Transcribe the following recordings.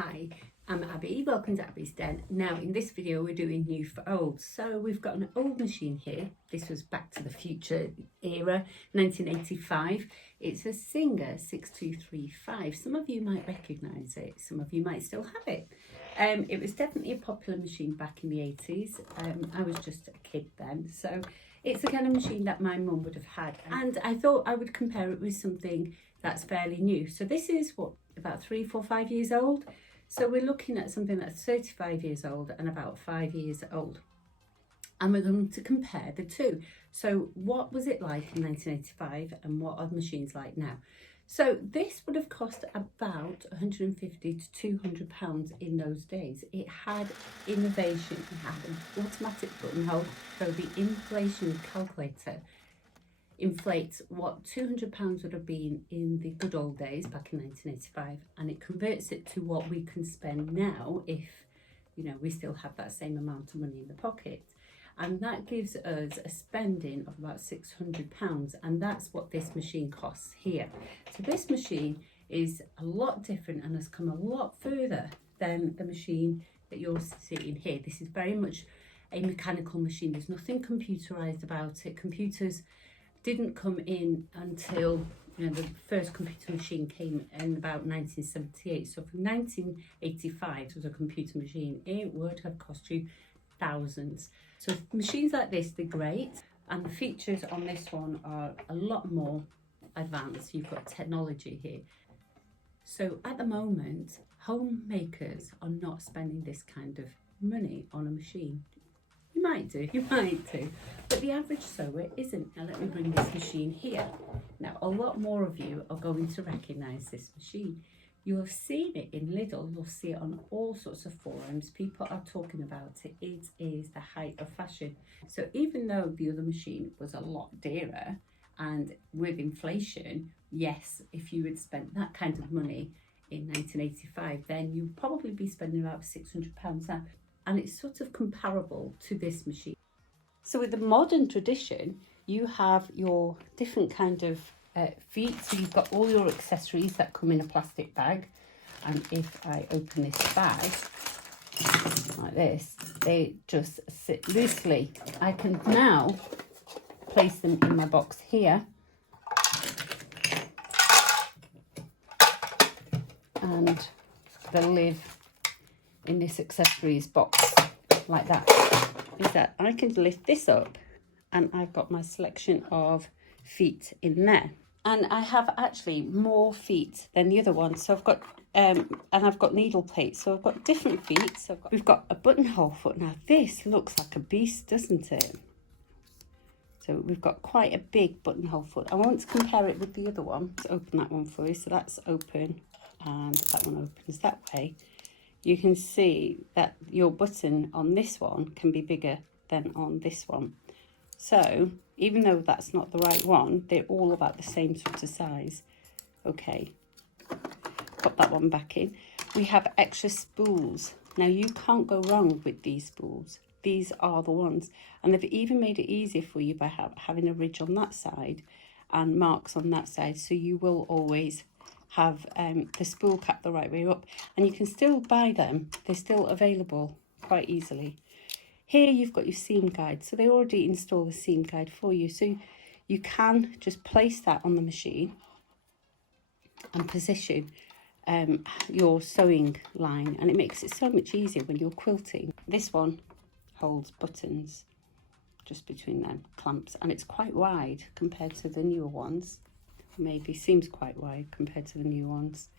Hi, I'm Abby, welcome to Abby's Den. Now in this video we're doing new for old. So we've got an old machine here. This was Back to the Future era, 1985. It's a Singer 6235. Some of you might recognise it, some of you might still have it. It was definitely a popular machine back in the 80s. I was just a kid then, so it's the kind of machine that my mum would have had. And I thought I would compare it with something that's fairly new. So this is what, about 3, 4, 5 years old. So we're looking at something that's 35 years old and about 5 years old. And we're going to compare the two. So what was it like in 1985 and what are the machines like now? So this would have cost about 150 to 200 pounds in those days. It had innovation. It had an automatic buttonhole. So the inflation calculator inflates what 200 pounds would have been in the good old days back in 1985, and it converts it to what we can spend now if, you know, we still have that same amount of money in the pocket. And that gives us a spending of about 600 pounds, and that's what this machine costs here. So this machine is a lot different and has come a lot further than the machine that you're seeing here. This is very much a mechanical machine. There's nothing computerized about it. Computers didn't come in until, you know, the first computer machine came in about 1978. So from 1985 to a computer machine, it would have cost you thousands. So machines like this, they're great, and the features on this one are a lot more advanced. You've got technology here. So at the moment, homemakers are not spending this kind of money on a machine. You might do, but the average sewer isn't. Now let me bring this machine here. Now a lot more of you are going to recognise this machine. You'll have seen it in Lidl, you'll see it on all sorts of forums. People are talking about it. It is the height of fashion. So even though the other machine was a lot dearer, and with inflation, yes, if you had spent that kind of money in 1985, then you'd probably be spending about £600 now. And it's sort of comparable to this machine. So with the modern tradition, you have your different kind of feet. So you've got all your accessories that come in a plastic bag. And if I open this bag like this, they just sit loosely. I can now place them in my box here. And they'll live in this accessories box like that. Is that I can lift this up and I've got my selection of feet in there, and I have actually more feet than the other one. So I've got and I've got needle plates, so I've got different feet. So we've got a buttonhole foot. Now this looks like a beast, doesn't it? So we've got quite a big buttonhole foot. I want to compare it with the other one. Let's open that one for you. So that's open and that one opens that way. You can see that your button on this one can be bigger than on this one. So even though that's not the right one, they're all about the same sort of size. Okay, pop that one back in. We have extra spools. Now you can't go wrong with these spools. These are the ones, and they've even made it easier for you by having a ridge on that side and marks on that side, so you will always have the spool cap the right way up, and you can still buy them. They're still available quite easily. Here you've got your seam guide, so they already install the seam guide for you, so you can just place that on the machine and position your sewing line, and it makes it so much easier when you're quilting. This one holds buttons just between them, clamps, and it's quite wide compared to the newer ones. Maybe seems quite wide compared to the new ones,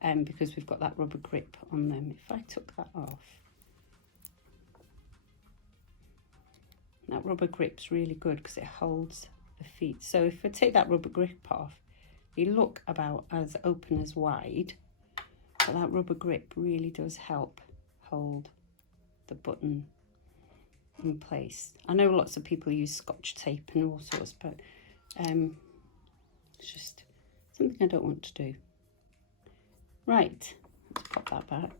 because we've got that rubber grip on them. If I took that off, that rubber grip's really good because it holds the feet. So if I take that rubber grip off, they look about as open as wide, but that rubber grip really does help hold the button in place. I know lots of people use Scotch tape and all sorts, but it's just something I don't want to do. Right, let's pop that back.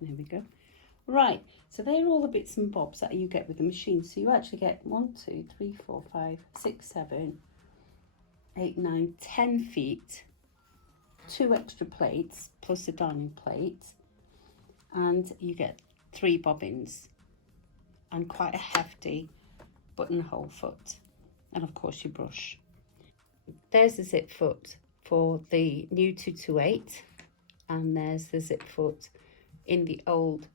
There we go. Right, so they're all the bits and bobs that you get with the machine. So you actually get 1, 2, 3, 4, 5, 6, 7, 8, 9, 10 feet 2 extra plates plus a darning plate, and you get 3 bobbins and quite a hefty buttonhole foot, and of course your brush. There's the zip foot for the new 228, and there's the zip foot in the old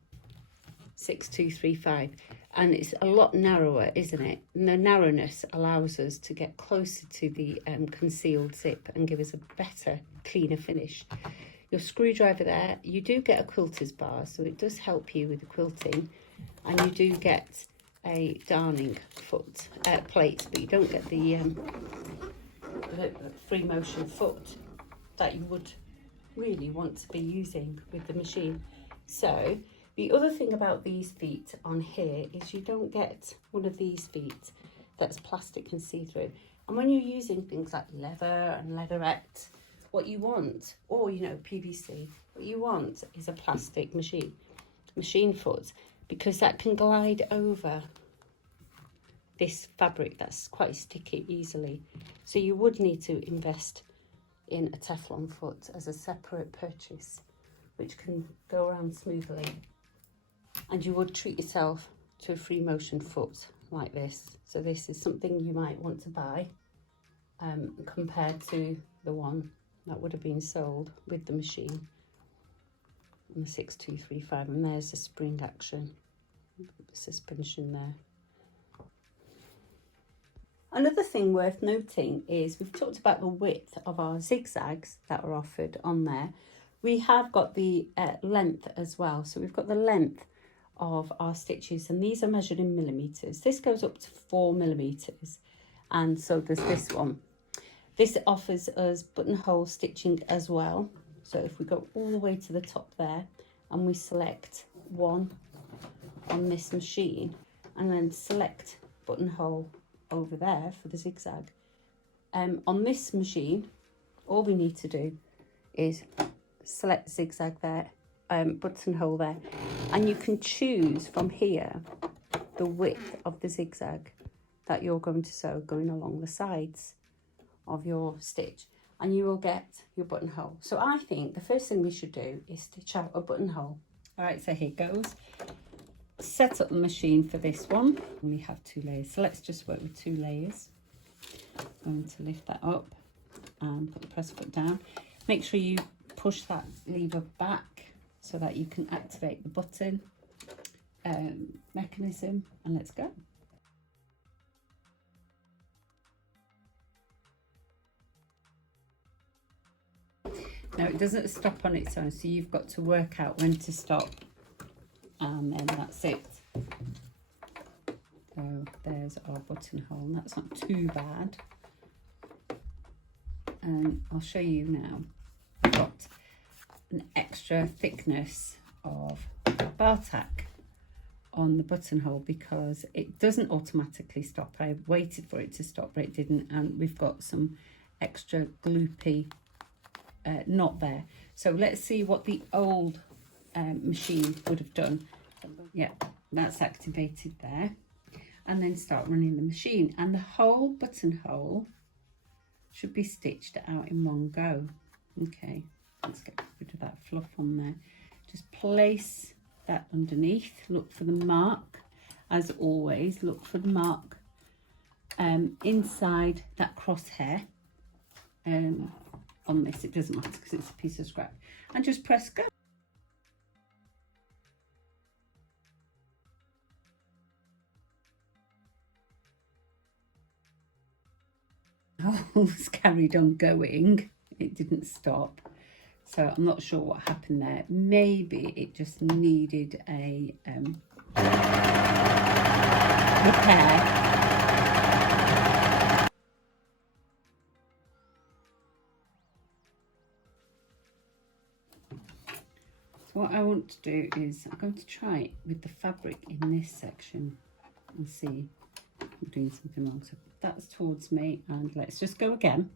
6235, and it's a lot narrower, isn't it? And the narrowness allows us to get closer to the concealed zip and give us a better, cleaner finish. Your screwdriver there, you do get a quilter's bar, so it does help you with the quilting, and you do get a darning foot plate, but you don't get the free motion foot that you would really want to be using with the machine. So the other thing about these feet on here is you don't get one of these feet that's plastic and see-through. And when you're using things like leather and leatherette, what you want, or you know, PVC, what you want is a plastic machine foot, because that can glide over this fabric that's quite sticky easily. So you would need to invest in a Teflon foot as a separate purchase, which can go around smoothly. And you would treat yourself to a free motion foot like this. So this is something you might want to buy compared to the one that would have been sold with the machine on the 6235. And there's the spring action, suspension there. Another thing worth noting is we've talked about the width of our zigzags that are offered on there. We have got the length as well. So we've got the length of our stitches, and these are measured in millimeters. This goes up to 4 millimeters, and so does this one. This offers us buttonhole stitching as well. So if we go all the way to the top there and we select one on this machine and then select buttonhole over there for the zigzag, on this machine all we need to do is select zigzag there, buttonhole there, and you can choose from here the width of the zigzag that you're going to sew going along the sides of your stitch, and you will get your buttonhole. So I think the first thing we should do is stitch out a buttonhole. All right, so here goes. Set up the machine for this one. We have 2 layers, so let's just work with 2 layers. I'm going to lift that up and put the press foot down. Make sure you push that lever back so that you can activate the button mechanism, and let's go. Now it doesn't stop on its own, so you've got to work out when to stop, and then that's it. So there's our buttonhole, and that's not too bad. And I'll show you now. I've got an extra thickness of bar tack on the buttonhole because it doesn't automatically stop. I waited for it to stop, but it didn't, and we've got some extra gloopy knot there. So let's see what the old machine would have done. Yeah, that's activated there, and then start running the machine, and the whole buttonhole should be stitched out in one go. Okay, let's get rid of that fluff on there. Just place that underneath, look for the mark, as always, look for the mark inside that crosshair. On this, it doesn't matter because it's a piece of scrap, and just press go. Holes carried on going, it didn't stop, so I'm not sure what happened there. Maybe it just needed a repair. So what I want to do is I'm going to try it with the fabric in this section and see if I'm doing something wrong. So that's towards me, and let's just go again.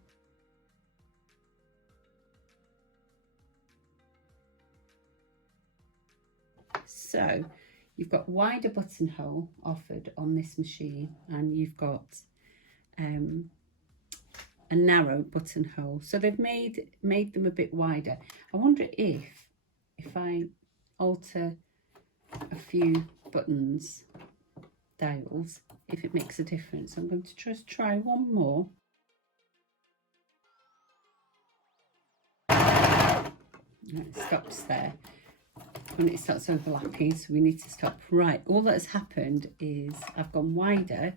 So you've got wider buttonhole offered on this machine, and you've got a a narrow buttonhole. So they've made them a bit wider. I wonder if I alter a few buttons dials, if it makes a difference. I'm going to just try one more. It stops there when it starts overlapping, so we need to stop. Right, all that has happened is I've gone wider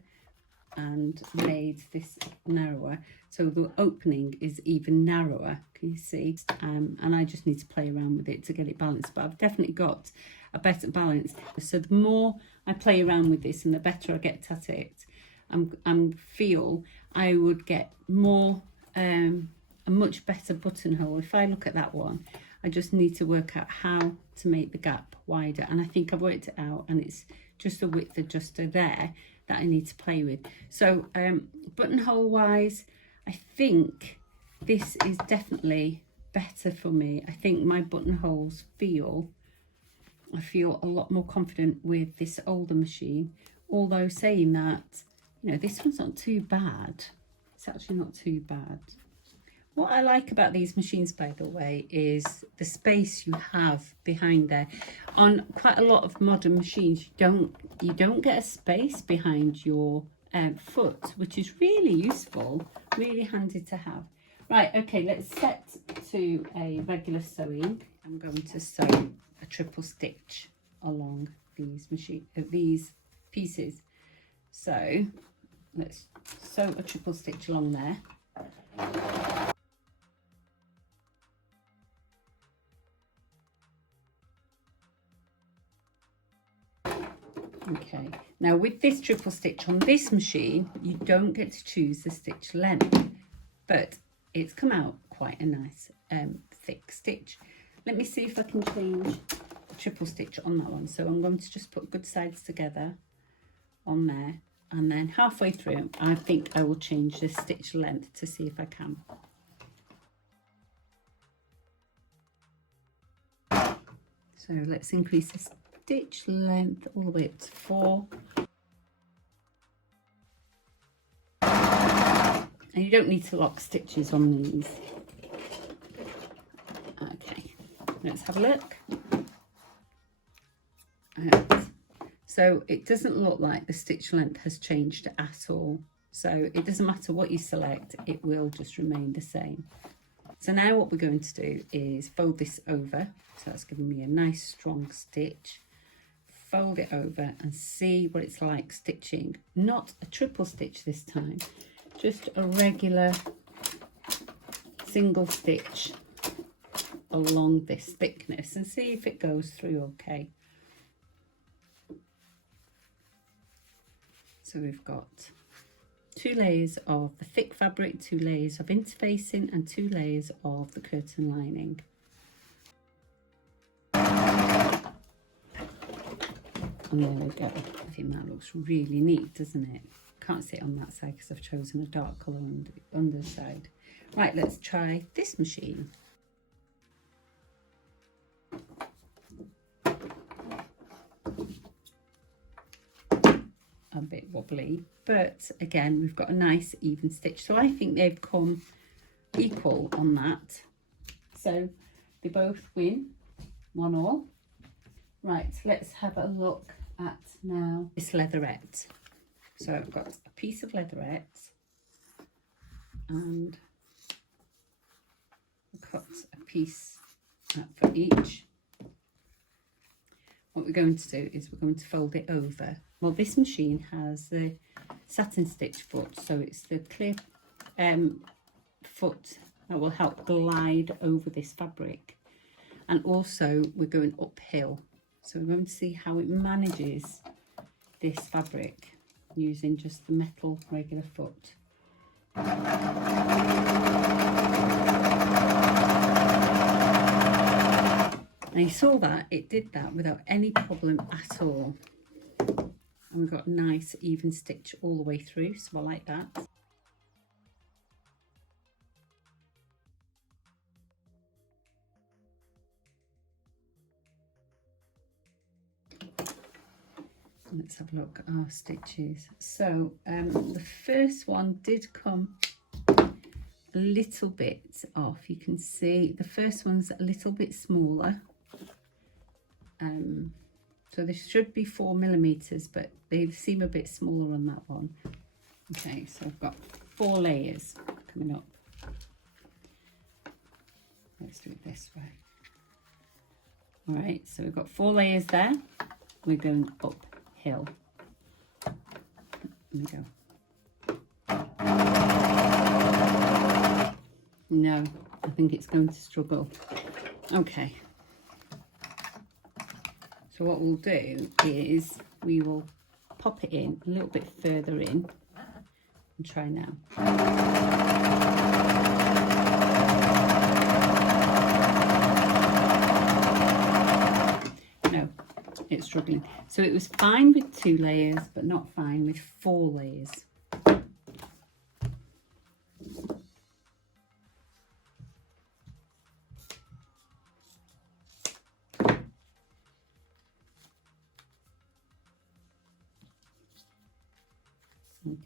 and made this narrower, so the opening is even narrower, can you see? And I just need to play around with it to get it balanced, but I've definitely got a better balance. So the more I play around with this and the better I get at it, I feel I would get more a much better buttonhole. If I look at that one, I just need to work out how to make the gap wider, and I think I've worked it out, and it's just a width adjuster there that I need to play with. So buttonhole wise, I think this is definitely better for me. I think my buttonholes I feel a lot more confident with this older machine, although saying that, you know, this one's not too bad. It's actually not too bad. What I like about these machines, by the way, is the space you have behind there. On quite a lot of modern machines, you don't get a space behind your foot, which is really useful, really handy to have. Right, okay, let's set to a regular sewing. I'm going to sew a triple stitch along these pieces. So let's sew a triple stitch along there. Okay, now with this triple stitch on this machine, you don't get to choose the stitch length, but it's come out quite a nice thick stitch. Let me see if I can change the triple stitch on that one. So I'm going to just put good sides together on there, and then halfway through I think I will change the stitch length to see if I can. So let's increase this stitch length all the way up to 4. And you don't need to lock stitches on these. Okay, let's have a look. So it doesn't look like the stitch length has changed at all. So it doesn't matter what you select, it will just remain the same. So now what we're going to do is fold this over. So that's giving me a nice strong stitch. Fold it over and see what it's like stitching. Not a triple stitch this time, just a regular single stitch along this thickness, and see if it goes through okay. So we've got 2 layers of the thick fabric, 2 layers of interfacing, and 2 layers of the curtain lining. And there we go. I think that looks really neat, doesn't it? Can't see it on that side because I've chosen a dark colour on the underside. Right, let's try this machine. A bit wobbly, but again we've got a nice even stitch, so I think they've come equal on that, so they both win 1-1. Right, let's have a look at now this leatherette. So I've got a piece of leatherette and I've got a piece for each. What we're going to do is we're going to fold it over. Well, this machine has the satin stitch foot, so it's the clear foot that will help glide over this fabric. And also we're going uphill, so we're going to see how it manages this fabric using just the metal regular foot. Now you saw that it did that without any problem at all. And we've got a nice even stitch all the way through, so I like that. Let's have a look at our stitches. So the first one did come a little bit off. You can see the first one's a little bit smaller. So this should be 4mm, but they seem a bit smaller on that one. Okay, so I've got 4 layers coming up. Let's do it this way. All right, so we've got 4 layers there. We're going uphill. Let me go. No, I think it's going to struggle. Okay. So what we'll do is we will pop it in a little bit further in and try now. No, it's struggling. So it was fine with 2 layers, but not fine with 4 layers.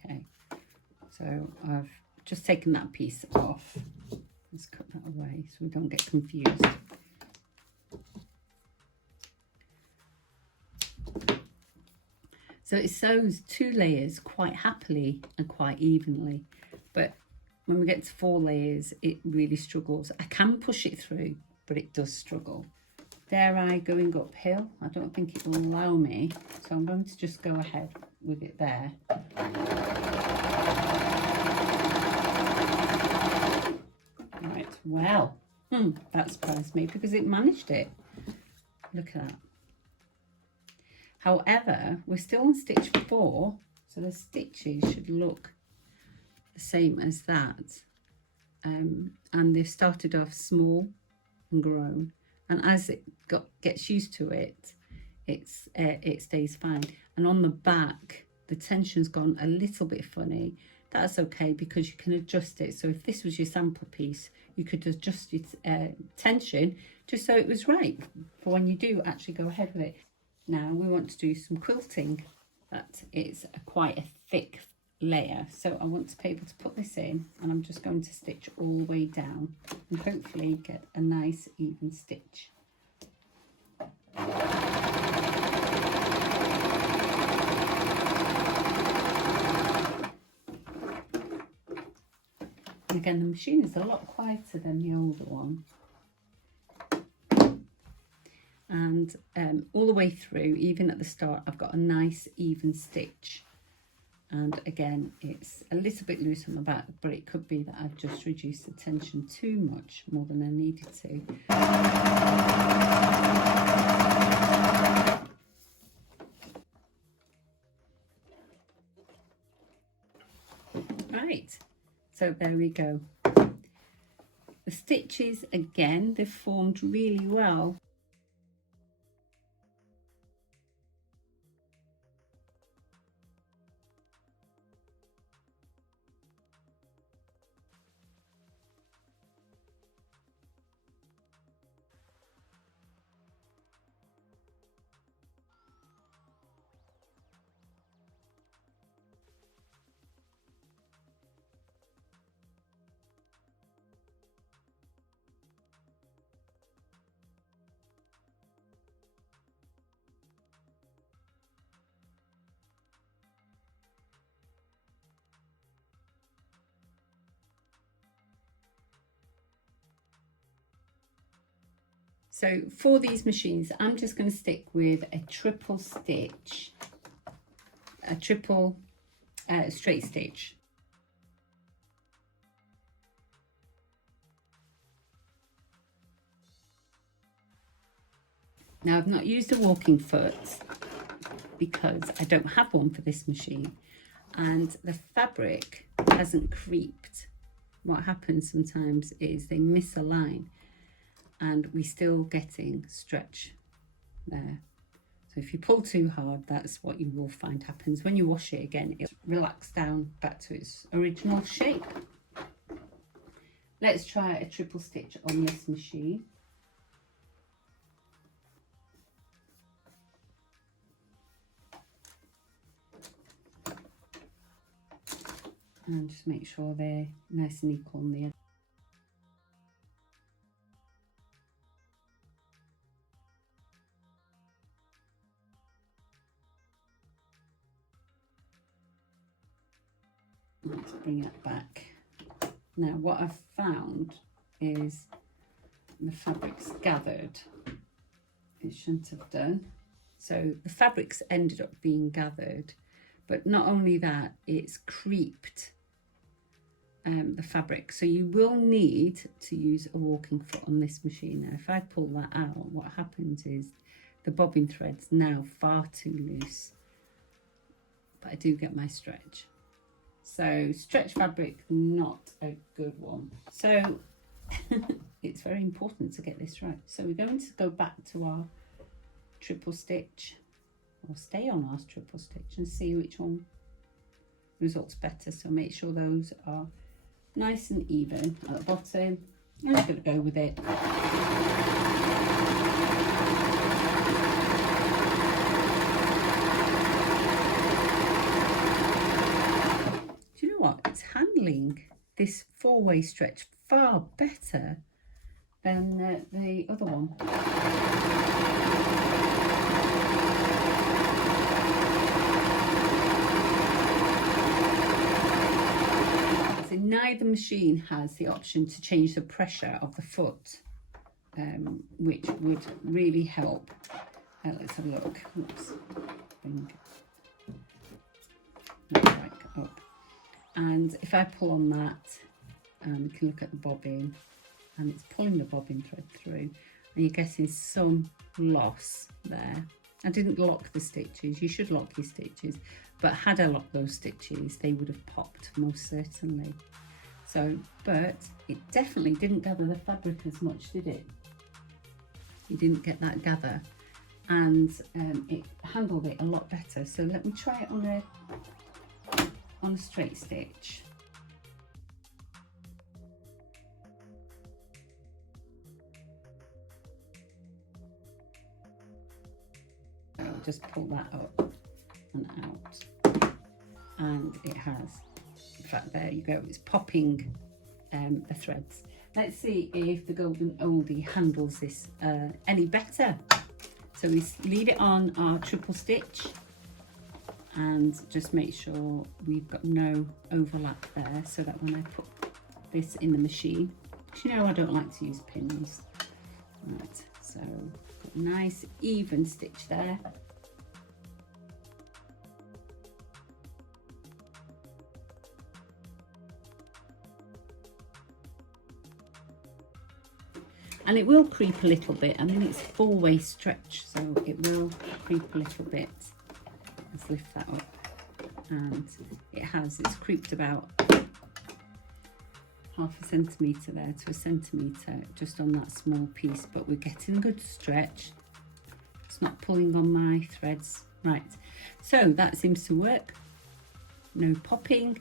Okay, so I've just taken that piece off. Let's cut that away so we don't get confused. So it sews 2 layers quite happily and quite evenly, but when we get to 4 layers, it really struggles. I can push it through, but it does struggle. Dare I going uphill? I don't think it will allow me, so I'm going to just go ahead with it there. Right, well, that surprised me because it managed it. Look at that. However, we're still on stitch 4, so the stitches should look the same as that. And they've started off small and grown, and as it gets used to it, it stays fine. And on the back, the tension's gone a little bit funny. That's okay because you can adjust it. So if this was your sample piece, you could adjust your tension just so it was right for when you do actually go ahead with it. Now we want to do some quilting. That is quite a thick layer, so I want to be able to put this in, and I'm just going to stitch all the way down and hopefully get a nice even stitch. And again, the machine is a lot quieter than the older one. And all the way through, even at the start, I've got a nice even stitch. And again, it's a little bit loose on the back, but it could be that I've just reduced the tension too much, more than I needed to. Right, so there we go. The stitches, again, they've formed really well. So for these machines, I'm just going to stick with a triple stitch, a triple straight stitch. Now I've not used a walking foot because I don't have one for this machine, and the fabric hasn't creeped. What happens sometimes is they misalign, and we're still getting stretch there. So if you pull too hard, that's what you will find happens. When you wash it again, it'll relax down back to its original shape. Let's try a triple stitch on this machine. and just make sure they're nice and equal on the edge. Let's bring it back. Now what I've found is the fabric's gathered. It shouldn't have done. So the fabric's ended up being gathered, but not only that, it's creeped the fabric. So you will need to use a walking foot on this machine. Now if I pull that out, what happens is the bobbin thread's now far too loose, but I do get my stretch. So stretch fabric, not a good one. So it's very important to get this right. So we're going to go back to our triple stitch, or stay on our triple stitch, and see which one results better. So make sure those are nice and even at the bottom. I'm just going to go with it. It's handling this four-way stretch far better than the other one. So neither machine has the option to change the pressure of the foot, which would really help. Let's have a look. Oops. Bring that back up. And if I pull on that, we can look at the bobbin, and it's pulling the bobbin thread through, and you're getting some loss there. I didn't lock the stitches. You should lock your stitches, but had I locked those stitches, they would have popped most certainly. So, but it definitely didn't gather the fabric as much, did it? You didn't get that gather, and it handled it a lot better. So let me try it on a straight stitch. I'll just pull that up and out, and it has, in fact, there you go, it's popping the threads. Let's see if the Golden Oldie handles this any better. So we lead it on our triple stitch, and just make sure we've got no overlap there, so that when I put this in the machine, you know I don't like to use pins. Right, so got a nice even stitch there. And it will creep a little bit. I mean, it's four-way stretch, so it will creep a little bit. Let's lift that up, and it's creeped about half a centimetre there to a centimetre just on that small piece, but we're getting a good stretch. It's not pulling on my threads. Right, so that seems to work. No popping.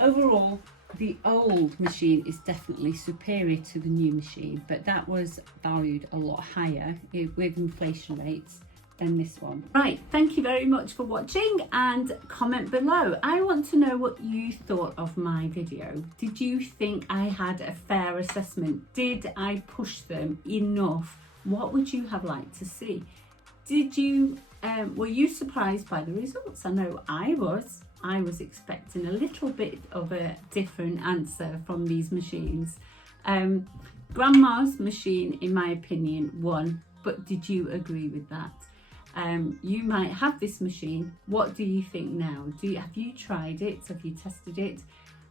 Overall, the old machine is definitely superior to the new machine, but that was valued a lot higher with inflation rates than this one. Right, thank you very much for watching, and comment below. I want to know what you thought of my video. Did you think I had a fair assessment? Did I push them enough? What would you have liked to see? Did you were you surprised by the results? I know I was expecting a little bit of a different answer from these machines. Grandma's machine, in my opinion, won, but did you agree with that? You might have this machine. What do you think now? Have you tried it? Have you tested it?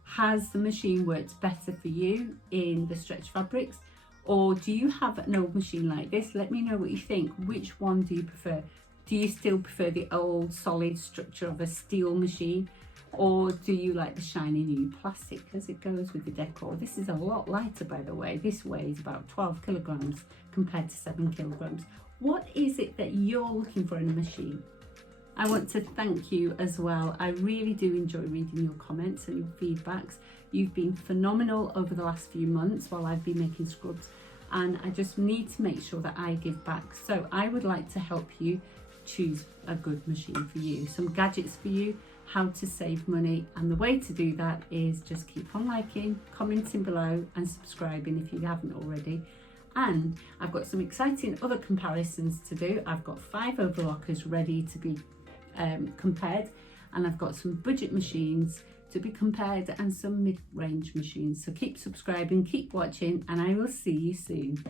Has the machine worked better for you in the stretch fabrics? Or do you have an old machine like this? Let me know what you think. Which one do you prefer? Do you still prefer the old solid structure of a steel machine? Or do you like the shiny new plastic as it goes with the decor? This is a lot lighter, by the way. This weighs about 12 kilograms compared to 7 kilograms. What is it that you're looking for in a machine? I want to thank you as well. I really do enjoy reading your comments and your feedbacks. You've been phenomenal over the last few months while I've been making scrubs, and I just need to make sure that I give back. So I would like to help you choose a good machine for you, some gadgets for you, how to save money. And the way to do that is just keep on liking, commenting below and subscribing if you haven't already. And I've got some exciting other comparisons to do. I've got 5 overlockers ready to be compared, and I've got some budget machines to be compared and some mid-range machines. So keep subscribing, keep watching, and I will see you soon.